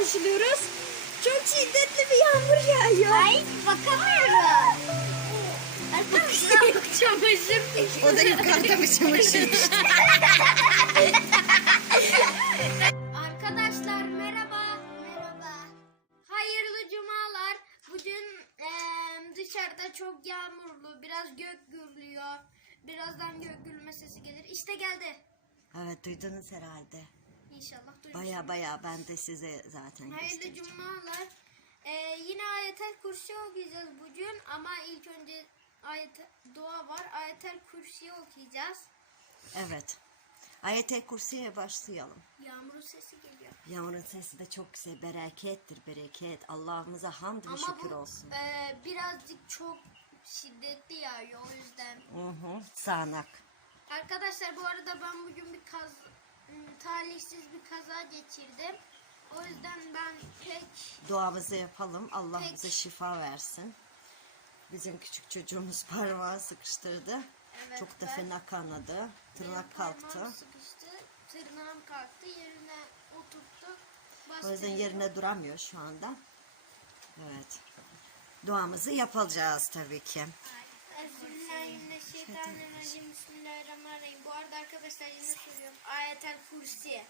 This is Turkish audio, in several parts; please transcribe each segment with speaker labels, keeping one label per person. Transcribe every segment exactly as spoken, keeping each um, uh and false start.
Speaker 1: karşılıyoruz. Çok şiddetli bir yağmur yağıyor.
Speaker 2: Ay bakamıyorum. Arkadaşlar yok çamaşır.
Speaker 1: O da yukarıda mı çamaşır işte.
Speaker 2: Arkadaşlar merhaba. Merhaba. Hayırlı cumalar. Bugün eee, dışarıda çok yağmurlu. Biraz gök gürlüyor. Birazdan gök gürleme sesi gelir. İşte geldi.
Speaker 1: Evet, duydunuz herhalde.
Speaker 2: İnşallah duymuşsunuz.
Speaker 1: Baya baya ben de size zaten
Speaker 2: Hayırlı
Speaker 1: göstereceğim.
Speaker 2: cumalar. Eee, yine ayetel kursi okuyacağız bugün ama ilk önce ayet dua var. Ayetel kursi okuyacağız.
Speaker 1: Evet. Ayet-el Kursi'ye başlayalım.
Speaker 2: Yağmurun sesi geliyor.
Speaker 1: Yağmurun sesi de çok güzel, berekettir, bereket. Allah'ımıza hamd ve
Speaker 2: Ama
Speaker 1: şükür
Speaker 2: bu
Speaker 1: olsun.
Speaker 2: eee, birazcık çok şiddetli yağıyor o yüzden.
Speaker 1: Hı hı. Sağanak.
Speaker 2: Arkadaşlar bu arada ben bugün bir kaz ım, talihsiz bir kaza geçirdim. O yüzden ben pek
Speaker 1: Duamızı yapalım. Allah
Speaker 2: Peki.
Speaker 1: bize şifa versin. Bizim küçük çocuğumuz parmağı sıkıştırdı.
Speaker 2: evet,
Speaker 1: Çok da
Speaker 2: ben-
Speaker 1: fena kanadı.
Speaker 2: benim
Speaker 1: Tırnak
Speaker 2: parmağım
Speaker 1: kalktı.
Speaker 2: sıkıştı. Tırnağım kalktı. Yerine oturttuk.
Speaker 1: O yüzden
Speaker 2: Bastırdım.
Speaker 1: yerine duramıyor şu anda. Evet. Duamızı yapacağız tabii ki.
Speaker 2: Bismillahirrahmanirrahim. Bismillahirrahmanirrahim. Bu arada arkadaşlar yine soruyorum. Ayetel Kursi.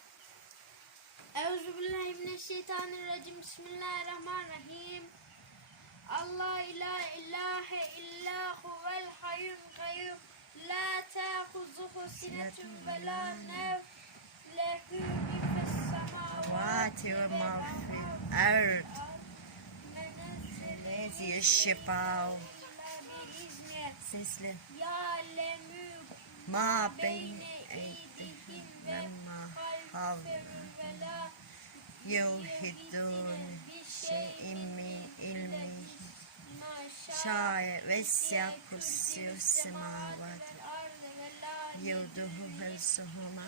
Speaker 2: Euzubillahimineşşeytanirracim. Bismillahirrahmanirrahim. Allah ilahe ilahe illa huvel hayyul kayyum. La ta'khuzuhu sinetun ve la nev. Lehu mifes semavati
Speaker 1: Vati ve
Speaker 2: vel
Speaker 1: mafil erd.
Speaker 2: Menezzeli
Speaker 1: Lezi şifav.
Speaker 2: biizni.
Speaker 1: Sesli.
Speaker 2: Ya'lemü
Speaker 1: Ma beyne
Speaker 2: beyne
Speaker 1: eydihim
Speaker 2: eydihim
Speaker 1: ve
Speaker 2: ve
Speaker 1: ma
Speaker 2: halfehum
Speaker 1: havlehum.
Speaker 2: ve la
Speaker 1: Yuhidun şeyin min ilmi
Speaker 2: maşa
Speaker 1: şaye ve siyah kursiyü semavat yevduhu hevsuhuma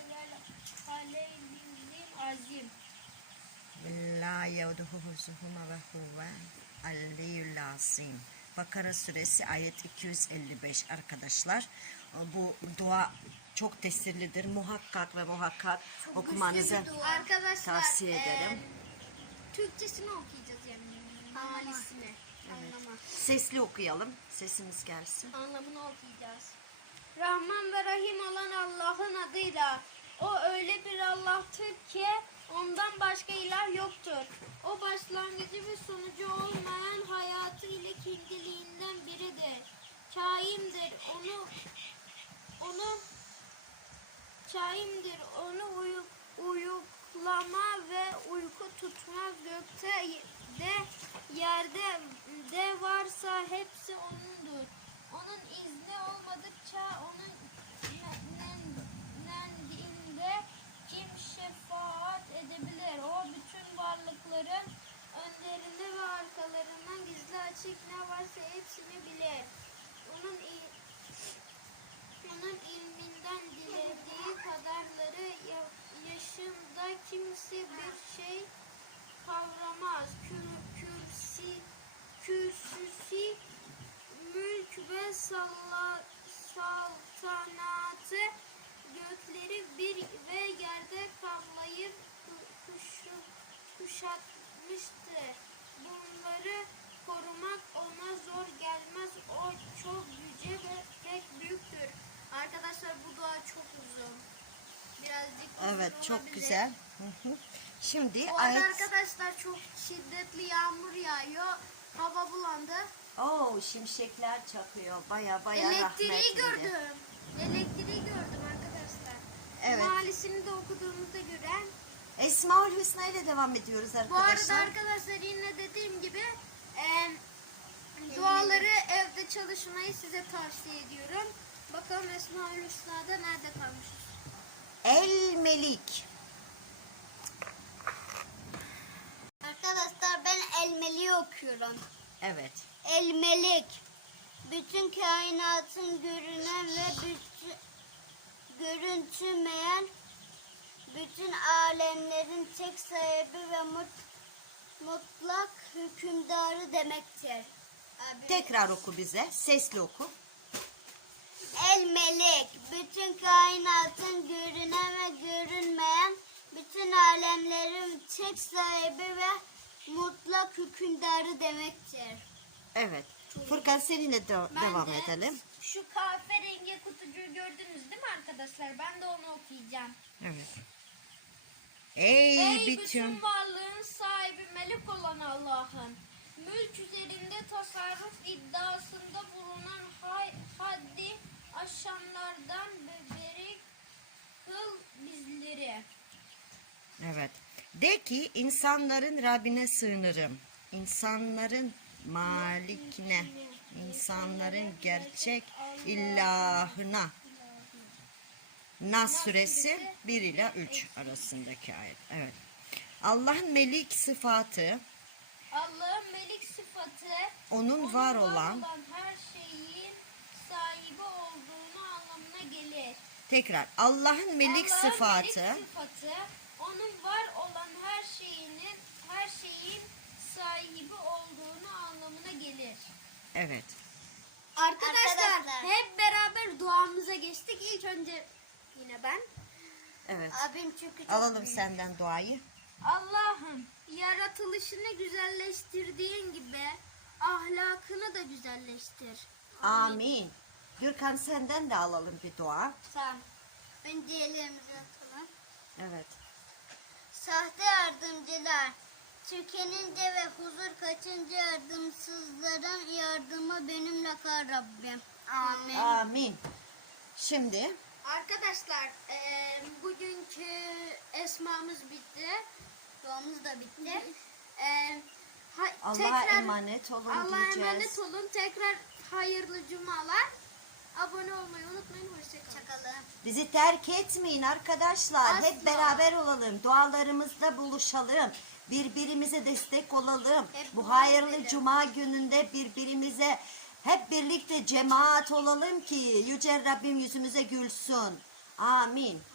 Speaker 2: azim.
Speaker 1: la yevduhu hevsuhuma ve huve aliyyul azim. Bakara suresi ayet iki yüz elli beş arkadaşlar. Bu dua çok tesirlidir. Muhakkak ve muhakkak okumanızı
Speaker 2: Arkadaşlar
Speaker 1: tavsiye ederim.
Speaker 2: e, Türkçesini okuyacağız yani. Analisini. Anlama.
Speaker 1: Sesli okuyalım. Sesimiz gelsin.
Speaker 2: Anlamını okuyacağız. Rahman ve Rahim olan Allah'ın adıyla. O öyle bir Allah'tır ki ondan başka ilah yoktur. O başlangıcı ve sonucu olmayan hayatı ile kendiliğinden biridir. Kaimdir. Onu onu kaimdir. Onu uyu, uyuklama ve uyku tutmaz. Gökte de yerde de varsa hepsi O'nundur. Onun izni olmadıkça onun nendinde kim şefaat edebilir? O bütün varlıkların önlerinde ve arkalarından gizli açık ne varsa hepsini bilir. Onun i- onun ilminden dilediği kadarları ya- yaşında kimse bir şey kavramaz. Kür, kürsi, kürsüsü, mülk ve salla, saltanatı gökleri bir ve yerde kaplayıp kuşu, kuşatmıştır. Bunları korumak ona zor gelmez. O çok yüce ve pek büyüktür. Arkadaşlar bu dua çok uzun. Birazcık uzun
Speaker 1: Evet, çok
Speaker 2: olabilir.
Speaker 1: güzel. Hı hı. Şimdi
Speaker 2: Bu arada
Speaker 1: ayet.
Speaker 2: arkadaşlar çok şiddetli yağmur yağıyor. Hava bulandı.
Speaker 1: Oo, şimşekler çakıyor. Baya baya
Speaker 2: Elektriği
Speaker 1: rahmetli.
Speaker 2: gördüm. Elektriği gördüm arkadaşlar.
Speaker 1: Evet.
Speaker 2: Mahallesini de okuduğumuzda gören.
Speaker 1: Esmaül Hüsna ile devam ediyoruz
Speaker 2: Bu arada
Speaker 1: arkadaşlar.
Speaker 2: arkadaşlar yine dediğim gibi e, duaları evde çalışmayı size tavsiye ediyorum. Bakalım Esmaül Hüsna'da nerede kalmışız?
Speaker 1: El Melik.
Speaker 3: Arkadaşlar ben Elmeli'yi okuyorum.
Speaker 1: Evet.
Speaker 3: Elmelik, bütün kainatın görünen ve bütün, görüntümeyen, bütün alemlerin tek sahibi ve mut, mutlak hükümdarı demektir. Abi,
Speaker 1: Tekrar oku bize. Sesli oku.
Speaker 3: El-Melik, bütün kainatın görünen ve görünmeyen, bütün alemlerin tek sahibi ve mutlak hükümdarı demektir.
Speaker 1: Evet. Furkan seninle de-
Speaker 2: Ben
Speaker 1: devam
Speaker 2: de
Speaker 1: edelim.
Speaker 2: Şu kahverengi kutucuğu gördünüz değil mi arkadaşlar? Ben de onu okuyacağım.
Speaker 1: Evet. Ey,
Speaker 2: Ey
Speaker 1: bütün
Speaker 2: bütün varlığın sahibi melek olan Allah'ın, mülk üzerinde tasarruf iddiasında bulunan hay, haddi aşanlardan beberi kıl bizleri.
Speaker 1: Evet. De ki insanların Rabbine sığınırım. İnsanların malikine, insanların gerçek ilahına. Nas suresi bir ile üç arasındaki ayet. Evet. Allah'ın melik sıfatı,
Speaker 2: Allah'ın melik sıfatı,
Speaker 1: onun var olan,
Speaker 2: her şeyin sahibi olduğunu anlamına gelir.
Speaker 1: tekrar Allah'ın melik
Speaker 2: Allah'ın
Speaker 1: sıfatı,
Speaker 2: melik sıfatı, onun var olan her şeyinin, her şeyin sahibi olduğunu anlamına gelir.
Speaker 1: evet.
Speaker 2: Arkadaşlar,
Speaker 3: Arkadaşlar.
Speaker 2: hep beraber duamıza geçtik. İlk önce yine ben.
Speaker 1: Evet.
Speaker 3: Abim çünkü çok
Speaker 1: Alalım
Speaker 3: büyük.
Speaker 1: senden duayı.
Speaker 2: Allah'ım, yaratılışını güzelleştirdiğin gibi ahlakını da güzelleştir.
Speaker 1: Amin. Gürkan senden de alalım bir dua.
Speaker 3: Tamam. Önce ellerimizi atalım.
Speaker 1: Evet.
Speaker 3: Sahte yardımcılar. Tükenince ve huzur kaçınca yardımsızların yardımı benimle kal Rabbim. Amin.
Speaker 1: Amin. Şimdi
Speaker 2: Arkadaşlar, eee, bugünkü esmamız bitti.
Speaker 3: Duamız da bitti.
Speaker 2: Eee, ha-
Speaker 1: Allah'a
Speaker 2: tekrar-
Speaker 1: emanet olun
Speaker 2: Allah'a
Speaker 1: diyeceğiz.
Speaker 2: emanet olun. Tekrar hayırlı cumalar. Abone olmayı unutmayın. Hoşçakalın.
Speaker 3: Çakalım.
Speaker 1: Bizi terk etmeyin arkadaşlar.
Speaker 2: Asla.
Speaker 1: Hep beraber olalım. Dualarımızda buluşalım. Birbirimize destek olalım.
Speaker 3: Hep
Speaker 1: Bu
Speaker 3: dua
Speaker 1: hayırlı
Speaker 3: edelim.
Speaker 1: cuma gününde birbirimize hep birlikte cemaat olalım ki Yüce Rabbim yüzümüze gülsün. Amin.